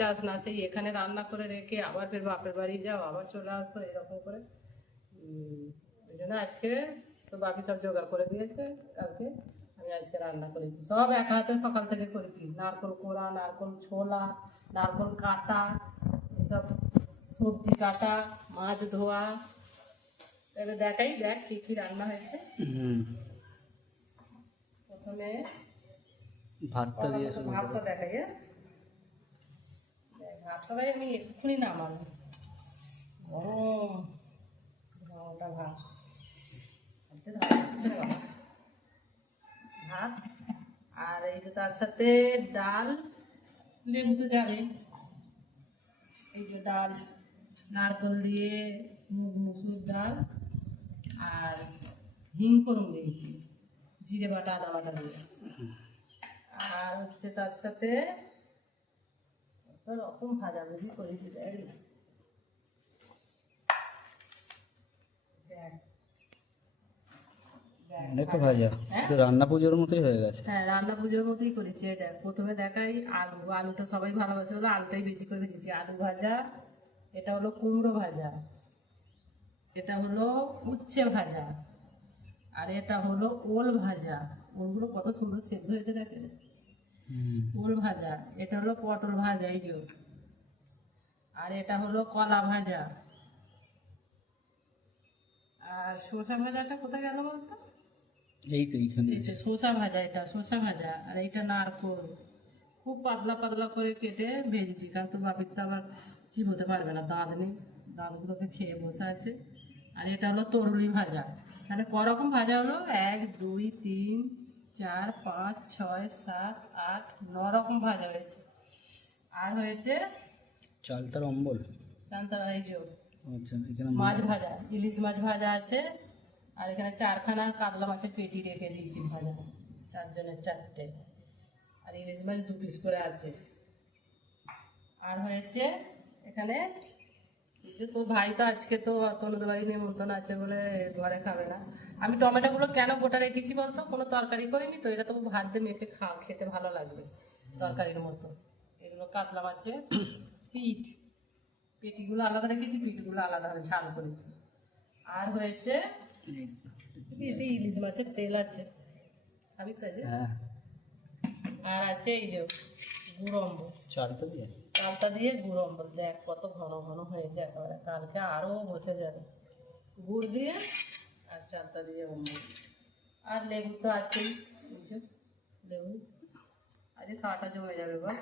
যাস না, সেই এখানে রান্না করে রেখে আবার ফের বাপের বাড়ি যাও, আবার চলে আসো, এরকম করে। ওই জন্য আজকে তো বাপি সব জোগাড় করে দিয়েছে কালকে। আমি আজকে রান্না করেছি, সব একা হাতে সকাল থেকে করেছি। নারকল কোড়া, নারকল ছোলা, নারকল কাটা, এসব সবজি কাটা, মাছ ধোয়া। এবার দেখাই, দেখ কি কি রান্না হয়েছে। প্রথমে ভাতটা দিয়ে শুরু করো। ভাতটা দেখাই। ভাতটা ভাই আমি এক্ষুনি নামানো গরমটা ভাত ভাত। আর এই যে তার সাথে ডাল, লেবু তো যাবে। এই যে ডাল নারকল দিয়ে মুসুর ডাল আর হিং ফোড়ন দিয়েছি, জিরে বাটা আদা বাটা দিয়ে। আর হচ্ছে তার সাথে কত রকম ভাজাভুজি করেছি দেখ। দেখো ভাজা তো রান্না পুজোর মতোই হয়ে গেছে। হ্যাঁ, রান্না পুজোর মতোই করেছি। দেখ, প্রথমে দেখাই আলু। আলুটা সবাই ভালোবাসে বলে আলুটাই বেশি করে ভেজেছি। আলু ভাজা, এটা হলো কুমড়ো ভাজা, এটা হলো উচ্ছে ভাজা, আর এটা হলো ওল ভাজা। ওলগুলো কত সুন্দর সেদ্ধ হয়েছে দেখে। ওল ভাজা, এটা হলো পটল ভাজা, এই যে। আর এটা হলো কলা ভাজা। আর শসা ভাজাটা কোথায় গেল বলতো? এই তো এইখানে এই যে শসা ভাজা, এটা শসা ভাজা। আর এইটা নারকোল, খুব পাতলা পাতলা করে কেটে ভেজেছি, কারণ তো বাপির তো আবার চিবোতে পারবে না, দাঁত নেই, দাঁতগুলোকে খেয়ে বসে আছে। আর এটা হলো তরুলি ভাজা। তাহলে করকম ভাজা হলো? 1 2 3 4 5 6 7 8 9 রকম ভাজা হয়েছে। আর হয়েছে চালতার অম্বল। চান্তারা, এই যে আচ্ছা, এখানে মাছ ভাজা, ইলিশ মাছ ভাজা আছে। আর এখানে 4খানা কাতলা মাছের পেটি রেখে দিয়েছি ভাজা, 4 জনের 4টে। আর ইলিশ মাছ 2 পিস করে আছে। আর হয়েছে এখানে, তো ভাই তো আজকে তো তনুদের বাড়ি নিমন্ত্রণ আছে বলে ঘরে খাবে না। আমি টমেটোগুলো কেন গোটা রেখেছি বলতো? কোনো তরকারি করিনি তো, এটা তো ভাত দিয়ে মেখে খেতে ভালো লাগবে তরকারির মতো। এগুলো কাতলা মাছের পিঠ, পেটিগুলো আলাদা রেখেছি, পিঠগুলো আলাদা হবে ঝাল করেছি। আর হয়েছে এতে ইলিশ মাছের তেল আছে, খাবি তো? হ্যাঁ, আর আছে এই যে গুড় অম্বল, চালটা দিয়ে চালটা দিয়ে গুড় অম্বল। দেখ কত ঘন ঘন হয়েছে একেবারে, কালকে আরও বসে যাবে। গুড় দিয়ে আর চালটা দিয়ে অম্বল। আর লেবু তো আছেই, লেবু আজকে খাওয়াটা জমে যাবে বা।